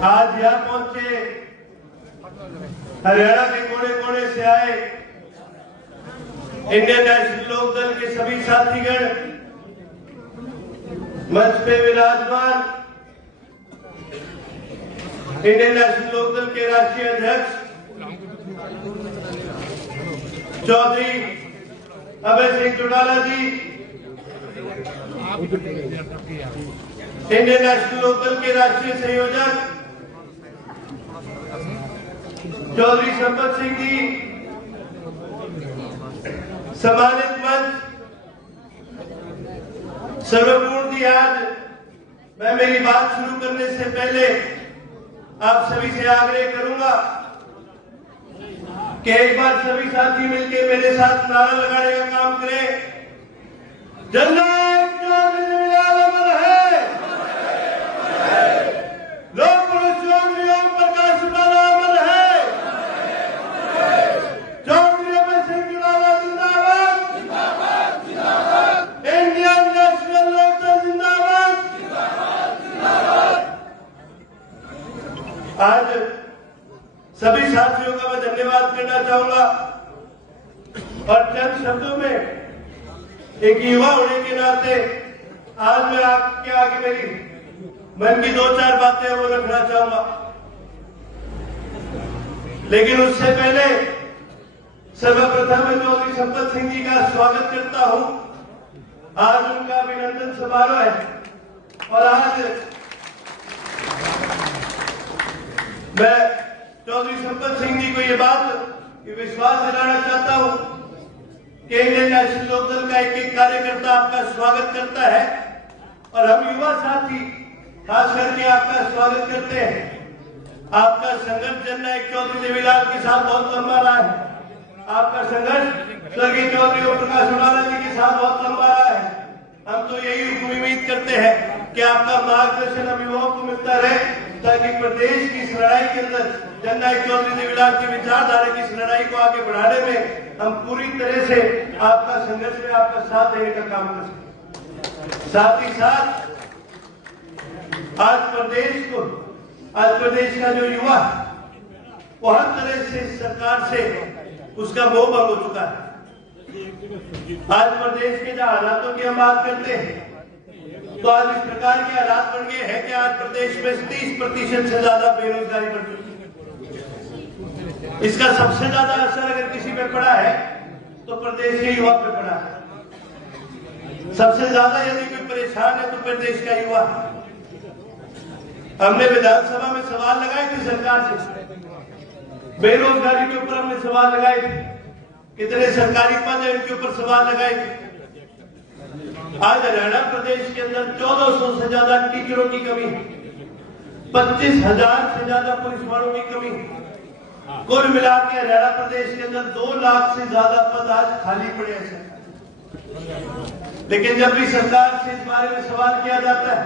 आज यहाँ पहुंचे हरियाणा के कोने कोने से आए इंडियन नेशनल लोकदल के सभी साथीगण, मंच पे विराजमान इंडियन नेशनल लोकदल के राष्ट्रीय अध्यक्ष चौधरी अभय सिंह चौटाला जी, इंडियन नेशनल लोकदल के राष्ट्रीय संयोजक चौधरी संपत सिंह जी, सम्मानित मंच, सर्वपूर्ण जी। आज मैं मेरी बात शुरू करने से पहले आप सभी से आग्रह करूंगा कि एक बार सभी साथी मिलकर मेरे साथ नारा लगाने का काम करें। जननायक चौधरी जवाहरलाल अमर है, लोक पुरुष ओम प्रकाश चौटाला अमर है, चौधरी अभय सिंह चौटाला जिंदाबाद, इंडियन नेशनल लोकदल जिंदाबाद। आज सभी साथियों का मैं धन्यवाद करना चाहूंगा और चंद शब्दों में एक युवा होने के नाते आज मैं आपके आगे मेरी मन की दो चार बातें वो रखना चाहूंगा। लेकिन उससे पहले सर्वप्रथम मैं चौधरी संपत सिंह जी का स्वागत करता हूं। आज उनका अभिनंदन समारोह है और आज मैं चौधरी संपत सिंह जी को ये बात विश्वास दिलाना चाहता हूं कि इंडियन नेशनल लोकदल का एक एक कार्यकर्ता आपका स्वागत करता है और हम युवा साथी खास करके आपका स्वागत करते हैं। आपका संघर्ष जननायक चौधरी देवीलाल के साथ बहुत लंबा रहा है। आपका संघर्ष स्वर्गीय चौधरी ओम प्रकाश चौटाला जी के साथ बहुत लंबा रहा है। हम तो यही उम्मीद करते हैं कि आपका मार्गदर्शन हम युवाओं को मिलता रहे ताकि प्रदेश की इस लड़ाई के अंदर जननायक चौधरी देवीलाल की विचारधारा की इस लड़ाई को आगे बढ़ाने में हम पूरी तरह से आपका संघर्ष में आपका साथ देने का काम कर सकें। साथ ही साथ आज प्रदेश का जो युवा वो हर तरह से सरकार से उसका मोह भंग हो चुका है। आज प्रदेश के जो हालातों की हम बात करते हैं तो आज इस प्रकार के हालात बन गए हैं कि आज प्रदेश में 30% से ज्यादा बेरोजगारी बढ़ चुकी है। इसका सबसे ज्यादा असर अगर किसी पे पड़ा है तो प्रदेश के युवा पे पड़ा है। सबसे ज्यादा यदि कोई परेशान है तो प्रदेश का युवा। हमने विधानसभा में सवाल लगाए थे सरकार से, बेरोजगारी के ऊपर हमने सवाल लगाए थे, कितने सरकारी पद है इनके ऊपर सवाल लगाए थे। आज हरियाणा प्रदेश के अंदर 1400 से ज्यादा टीचरों की कमी, 25,000 से ज्यादा पुलिस वालों की कमी, कुल मिला के हरियाणा प्रदेश के अंदर 2 लाख से ज्यादा पद आज खाली पड़े हैं। लेकिन जब भी सरकार से इस बारे में सवाल किया जाता है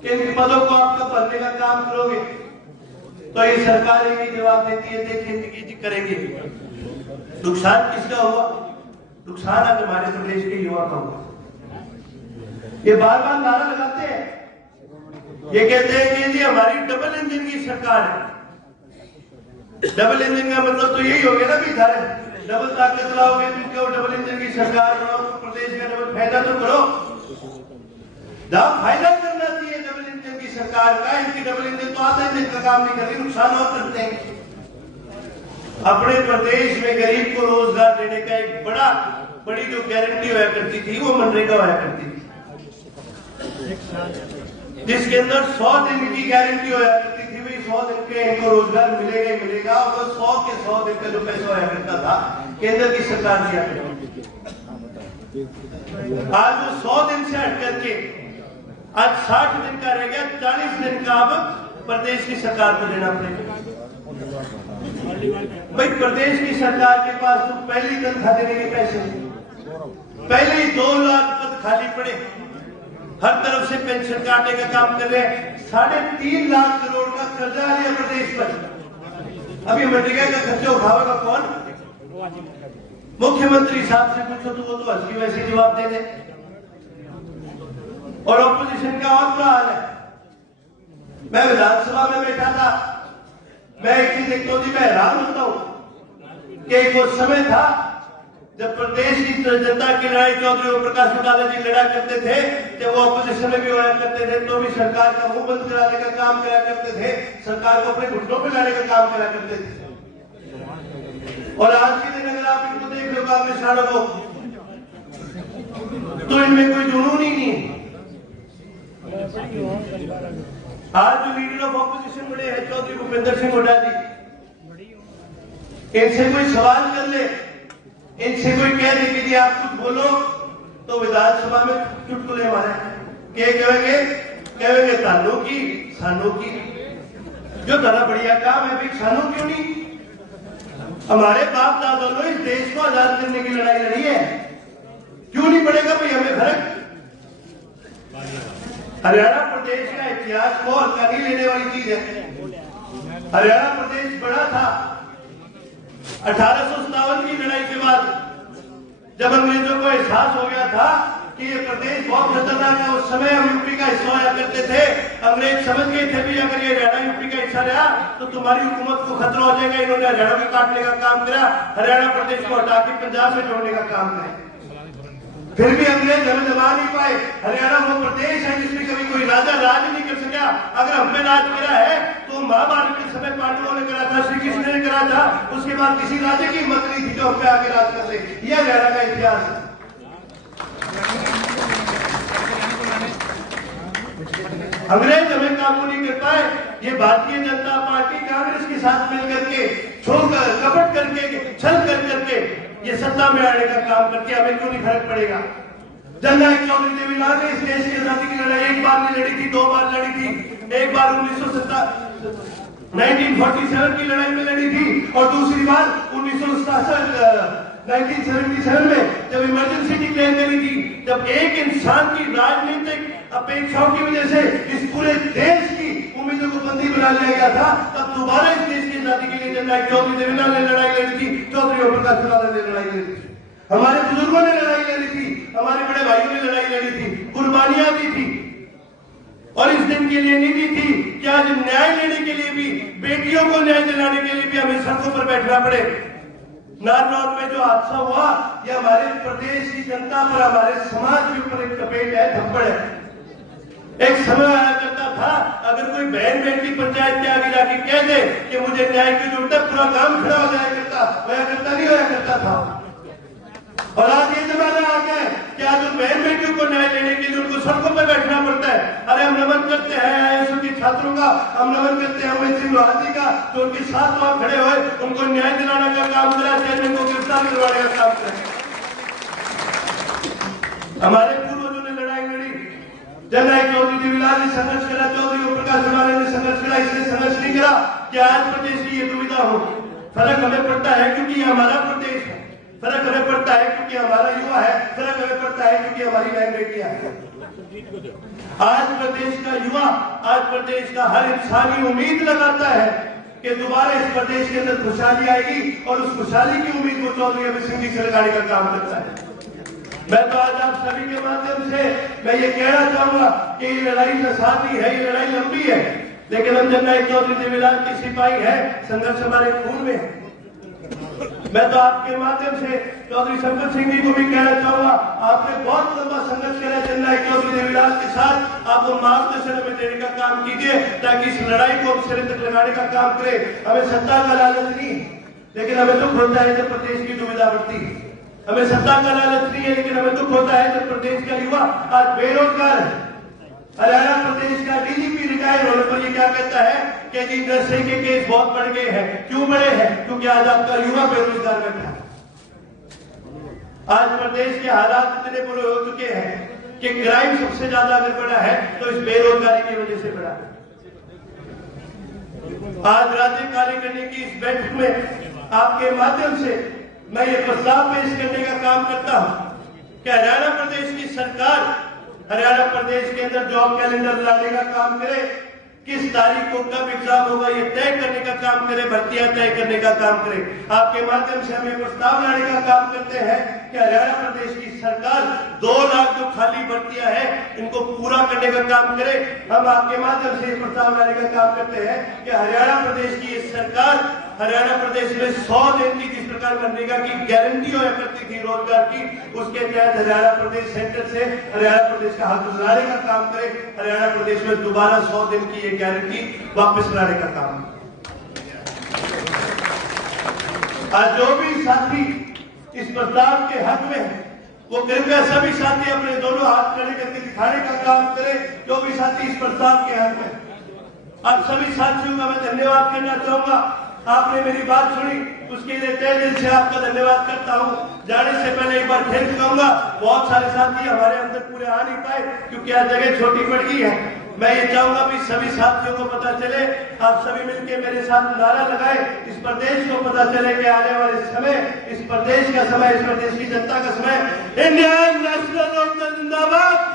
कि इन पदों को आप कब भरने का काम करोगे तो ये सरकार ही जवाब देती है देखेंगे करेंगे। नुकसान किसका हुआ? नुकसान आज हमारे प्रदेश के युवा का हुआ। ये बार बार नारा लगाते हैं, ये कहते हैं कि जी हमारी डबल इंजन की सरकार है। डबल इंजन का मतलब तो यही हो गया ना कि डबल ताकत लाओगे तो क्यों डबल इंजन की सरकार बनाओ, तो प्रदेश का डबल फायदा तो करो। फायदा करना चाहिए डबल इंजन की सरकार का। इनकी डबल इंजन तो आधा इंजन का काम नहीं करती, नुकसान और करते हैं। अपने प्रदेश में गरीब को रोजगार देने का एक बड़ी जो गारंटी हुआ करती थी वो मनरेगा हुआ करती थी, जिसके अंदर 100 दिन की गारंटी हुआ करती थी। भाई 100 दिन के इनको रोजगार मिलेगा ही मिलेगा और 100 के 100 दिन का जो पैसा हुआ करता था केंद्र की सरकार दिया करती। आज वो 100 दिन से हट करके आज 60 दिन का रह गया, 40 दिन का अब प्रदेश की सरकार को देना पड़ेगा। भाई प्रदेश की सरकार के पास तो पहली तनख्वाह देने के पैसे, पहले ही 2 लाख पद खाली पड़े, हर तरफ से पेंशन काटने का काम कर रहे हैं। 3.5 लाख करोड़ का कर्जा लिया प्रदेश पर। अभी मनरेगा का खर्चा उठावेगा कौन? मुख्यमंत्री साहब से पूछो तो वो तो हंसी वैसे जवाब दे दे। और ऑपोजिशन का और बुरा हाल है। मैं विधानसभा में बैठा था, मैं एक चीज देखता हूँ जी, मैं हैरान होता हूँ कि एक वो समय था जब प्रदेश की जनता की लड़ाई चौधरी ओम प्रकाश चौटाला जी लड़ा करते थे, जब वो अपोजिशन में भी होया करते थे तो भी सरकार का मुंह बंद कराने का काम करा करते थे, सरकार को अपने घुटनों पे लाने का काम करा करते थे। और आज के दिन अगर आप इनको देख लो कांग्रेस वालों को, तो इनमें कोई जुनून ही नहीं है। आज जो लीडर ऑफ ऑपोजिशन बने हैं चौधरी भूपेंद्र सिंह हुड्डा जी, इनसे कोई सवाल कर ले, इनसे कोई कह दे कि जी आप कुछ बोलो, तो विधानसभा में चुटकुले मारे क्या कहेंगे सानों की जो बड़ा बढ़िया काम है भाई, सानों क्यों नहीं? हमारे बाप दादा ने इस देश को आजाद करने की लड़ाई लड़ी है, क्यों नहीं पड़ेगा भाई हमें फर्क? हरियाणा प्रदेश का इतिहास को हल्का नहीं लेने वाली चीज है। हरियाणा प्रदेश बड़ा था 1857 की लड़ाई के बाद, जब अंग्रेजों को एहसास हो गया था कि ये प्रदेश बहुत खतरनाक है। उस समय हम यूपी का हिस्सा होया करते थे, अंग्रेज समझ गए थे भी अगर ये हरियाणा यूपी का हिस्सा रहा तो तुम्हारी हुकूमत को खतरा हो जाएगा। इन्होंने हरियाणा को काटने का काम किया, हरियाणा प्रदेश को हटा के पंजाब में जोड़ने का काम किया। फिर भी अंग्रेज हमें दबा नहीं पाए। हरियाणा वो प्रदेश है जिसमें कभी कोई राजा राज नहीं कर सका। अगर हम पे राज करा है तो महाभारत के समय पांडवों ने करा था, श्री कृष्ण ने करा था, उसके बाद किसी राजा की हिम्मत नहीं थी जो हम पे आके राज कर ले। यह हरियाणा का इतिहास है। अंग्रेज हमें काबू नहीं कर पाए, ये भारतीय जनता पार्टी कांग्रेस के साथ मिलकर के छोड़कर कपट करके छल कर करके ये सत्ता में आने का काम करके हमें क्यों नहीं फर्क पड़ेगा? जननायक चौधरी देवीलाल ने इस देश की आजादी की लड़ाई एक बार नहीं लड़ी थी, दो बार लड़ी थी। एक बार 1947 की लड़ाई में लड़ी थी और दूसरी बार 1977 में जब इमरजेंसी डिक्लेयर करी थी, जब एक इंसान की राजनीतिक अपेक्षाओं की वजह से इस पूरे देश की उम्मीदों को बंदी बना लिया गया था, तब दोबारा इस देश की आजादी के लिए जननायक चौधरी देवीलाल ने लड़ाई लड़ी थी, चौधरी ओम प्रकाश चौटाला ने लड़ाई लड़ी थी, हमारे बुजुर्गों ने लड़ाई लड़ी थी, हमारे बड़े भाइयों ने लड़ाई लड़ी थी, कुर्बानियां दी थी। और इस दिन के लिए नहीं दी थी कि आज न्याय लेने के लिए भी, बेटियों को न्याय दिलाने के लिए भी हमें सड़कों पर बैठना पड़े। नारनौल में जो हादसा हुआ, यह हमारे प्रदेश की जनता पर, हमारे समाज के ऊपर एक चपेट है, थप्पड़ है। एक समय आया करता था, अगर कोई बहन बेटी पंचायत के आगे जाके कह दे कि मुझे न्याय की जरूरत है, पूरा काम खड़ा हो जाया करता, होया करता नहीं होया करता था। और आज ये जमाना आ गया है कि आज उन बहन बेटियों को न्याय लेने के लिए उनको सड़कों पर बैठना पड़ता है। अरे हम नमन करते हैं आईएएस के छात्रों का, हम नमन करते हैं अमित सिंह लोहानी का, जो उनके साथ वहां खड़े हुए उनको न्याय दिलाने का काम करा, चेयरमैन को गिरफ्तार करवाने का काम करें। हमारे पूर्वजों ने लड़ाई लड़ी, जननायक चौधरी देवीलाल ने संघर्ष करा, चौधरी ओम प्रकाश चौटाला ने संघर्ष करा, इसलिए संघर्ष नहीं करा कि आज प्रदेश की ये दुविधा हो। फर्क हमें पड़ता है क्योंकि हमारा प्रदेश है, फर्क हमें पड़ता है क्योंकि हमारा युवा है, फर्क हमें पड़ता है क्योंकि हमारी बहन बेटियां हैं। आज प्रदेश का युवा, आज प्रदेश का हर इंसान ही उम्मीद लगाता है कि दोबारा इस प्रदेश के अंदर खुशहाली आएगी और उस खुशहाली की उम्मीद को चौधरी अमित सिंह जी लगाने का काम करता है। मैं तो आज आप सभी के माध्यम से मैं ये कहना चाहूंगा कि ये लड़ाई आसानी है, ये लड़ाई लंबी है, लेकिन हम जननायक चौधरी देवीलाल के सिपाही है, संघर्ष हमारे खून में है। मैं तो आपके माध्यम से चौधरी शंकर सिंह जी को भी कहना चाहूंगा, आपने बहुत लंबा संघर्ष किया जननायक चौधरी देवीलाल के साथ, आप वो मार्गदर्शन हमें देने का काम कीजिए ताकि इस लड़ाई को हम सिरे तक लगाने का काम करें। हमें सत्ता का लालच नहीं, लेकिन हमें दुख होता है जब प्रदेश की दुविधा बढ़ती है। हमें सत्ता का लालच नहीं है, लेकिन हमें दुख होता है जब प्रदेश का युवा आज बेरोजगार है। हरियाणा प्रदेश का डीजीपी रिटायर होने पर ये क्या कहता है कि जी नशे के केस बहुत बढ़ गए हैं। क्यों बढ़े हैं? क्योंकि आज आपका युवा बेरोजगार बैठा है। आज प्रदेश के हालात इतने बुरे हो चुके हैं कि क्राइम सबसे ज्यादा अगर बढ़ा है तो इस बेरोजगारी की वजह से बढ़ा है। आज राज्य कार्यकारिणी की इस बैठक में आपके माध्यम से मैं ये प्रस्ताव पेश करने का काम करता हूं कि हरियाणा प्रदेश की सरकार हरियाणा प्रदेश के अंदर जॉब कैलेंडर लाने का काम करे, किस तारीख को कब एग्जाम होगा ये तय करने का काम करे, भर्तियां तय करने का काम करे। आपके माध्यम से हम ये प्रस्ताव लाने का काम करते हैं कि हरियाणा प्रदेश की सरकार 2 लाख जो खाली भर्तियां है इनको पूरा करने का काम करे। हम आपके माध्यम से ये प्रस्ताव लाने का काम करते हैं कि हरियाणा प्रदेश की ये सरकार हरियाणा प्रदेश में 100 दिन की जिस प्रकार मनरेगा की गारंटी होया करती थी रोजगार की, उसके तहत हरियाणा प्रदेश सेंटर से हरियाणा प्रदेश का हक दिलाने का काम करे। हरियाणा प्रदेश में दोबारा 100 दिन की ये गारंटी वापस लाने का काम। आज जो भी साथी इस प्रस्ताव के हक में है वो कृपया सभी साथी अपने दोनों हाथ खड़े करके दिखाने का काम करें। जो भी साथी इस प्रस्ताव के हक में, आप सभी साथियों का मैं धन्यवाद करना चाहूंगा। आपने मेरी बात सुनी, उसके लिए तहे दिल से आपका धन्यवाद करता हूं। जाने से पहले एक बार फिर कहूंगा, बहुत सारे साथी हमारे अंदर पूरे आ नहीं पाए क्योंकि आज जगह छोटी पड़ गई है। मैं ये चाहूंगा भी सभी साथियों को पता चले, आप सभी मिलकर मेरे साथ नारा लगाए, इस प्रदेश को पता चले कि आने वाले समय, इस प्रदेश का समय, इस प्रदेश की जनता का समय, इंडियन नेशनल लोकदल जिंदाबाद।